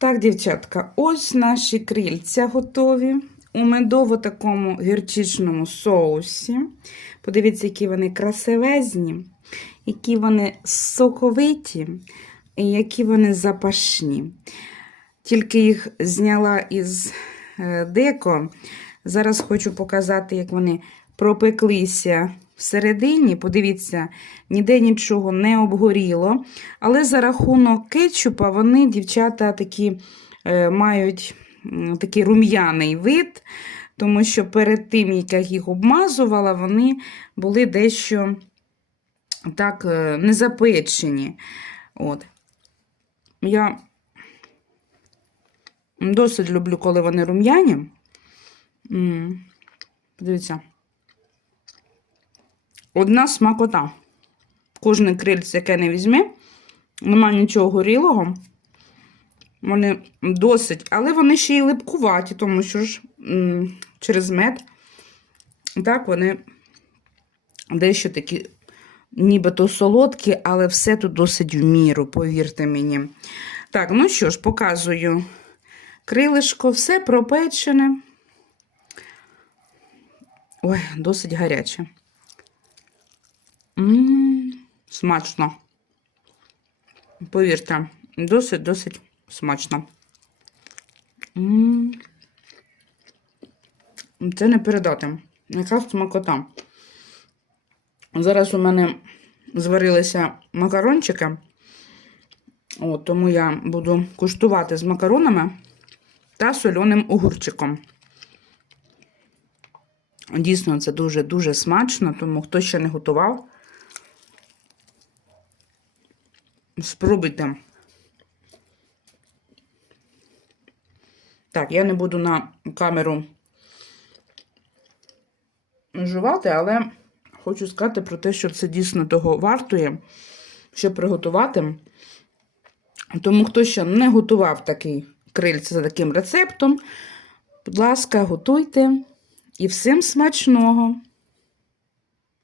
Так, дівчатка, ось наші крильця готові у медово такому гірчичному соусі. Подивіться, які вони красивезні, які вони соковиті і які вони запашні. Тільки їх зняла із е, деко. Зараз хочу показати, як вони пропеклися всередині. Подивіться, ніде нічого не обгоріло. Але за рахунок кетчупа вони, дівчата, такі е, мають такий рум'яний вид, тому що перед тим, як я їх обмазувала, вони були дещо так е, незапечені. От. Я досить люблю, коли вони рум'яні. Подивіться. Одна смакота. Кожне крильце, яке не візьме, немає нічого горілого. Вони досить, але вони ще й липкуваті, тому що ж через мед. Так, вони дещо такі, нібито солодкі, але все тут досить в міру, повірте мені. Так, ну що ж, показую крилишко, все пропечене. Ой, досить гаряче. Смачно. Повірте, досить-досить смачно. Це не передати. Яка смакота. Зараз у мене зварилися макарончики. От, тому я буду куштувати з макаронами та соленим огурчиком. Дійсно, це дуже-дуже смачно, тому хто ще не готував, спробуйте. Так, я не буду на камеру жувати, але хочу сказати про те, що це дійсно того вартує, щоб приготувати. Тому, хто ще не готував такий крильце за таким рецептом, будь ласка, готуйте. І всім смачного!